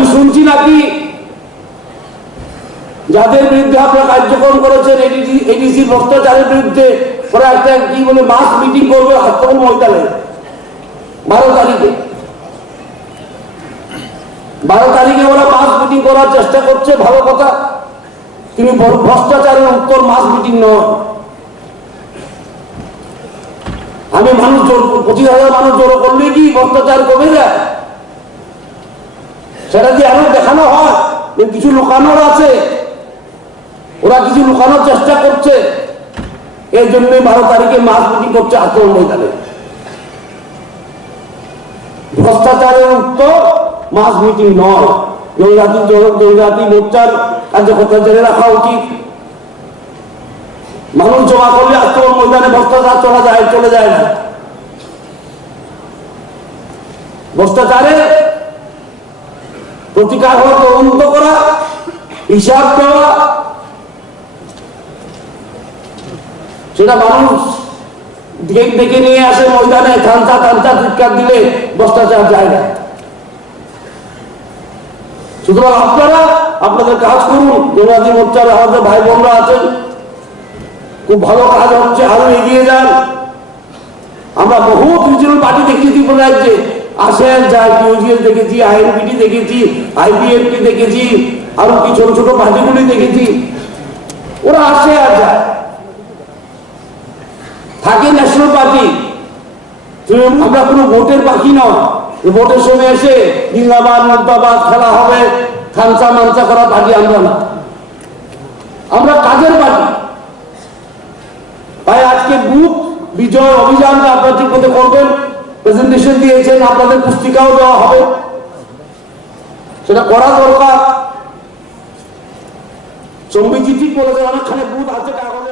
আমি শুনছি নাকি যাদের বিরুদ্ধে আপনারা কার্যক্রম করেছেন এডিসি ভ্রষ্টাচারের বিরুদ্ধে ওরা একটা কি বলে মাস মিটিং করবে হাসপাতাল ময়দানে 12 তারিখে। 12 তারিখে ওরা মাস মিটিং করার চেষ্টা করছে, ভালো কথা, কিন্তু ভ্রষ্টাচারের উত্তর মাস মিটিং নয়। আমি মানুষ 25,000 মানুষ জড়ো করলে কি ভ্রষ্টাচার কমে যায়? সেটা দিয়ে আরো দেখানো হয় কিছু লুকানোর আছে, ওরা কিছু লুকানোর চেষ্টা করছে। এই জন্য 12 তারিখে মাস মিটিং করছে আন্দোলন ময়দানে। ভ্রষ্টাচারের উত্তর মাস মিটিং নয়। জনজাতি মোর্চার কার্যকর্তা জেনে রাখা উচিত। মানুষ জমা করলে আন্দোলন ময়দানে ভ্রষ্টাচার চলে যায় না। ভ্রষ্টাচারের প্রতিকার হল তদন্ত করা, হিসাব দেওয়া। সেটা মানুষ ডেকে নিয়ে আসে ময়দানে, থানচা চিৎকার দিলে ভ্রষ্টাচার যায় না। সুতরাং আপনারা আপনাদের কাজ করুন। জনজাতি মোর্চার আমাদের ভাই বোনরা আছেন, খুব ভালো কাজ হচ্ছে, আরো এগিয়ে যান। আমরা বহু রিজিনাল পার্টি দেখেছি ত্রিপুরা রাজ্যে, আসেন যায়, পিওজিএস দেখেছি, আইএনপিটি দেখেছি, আইপিএফটি দেখেছি, আরো কি ছোট ছোট পার্টিগুলি দেখেছি। ওরা আসে আর যায়, থাকে ন্যাশনাল পার্টি। আমরা কোনো ভোটের বাকি নয়, ভোটের সময় এসে জিন্দাবাদ মুর্দাবাদ খেলা হবে, খানসা মানসা করা পার্টি আমরা না, আমরা কাজের পার্টি। তাই আজকে বুথ বিজয় অভিযানটা আপনারা ঠিক মতো করবেন। প্রেজেন্টেশন দিয়েছেন, আপনাদের পুস্তিকাও দেওয়া হবে, সেটা করা দরকার। চম্বি চিঠি বলেছে অনেকখানে বুথ আছে কাগজে।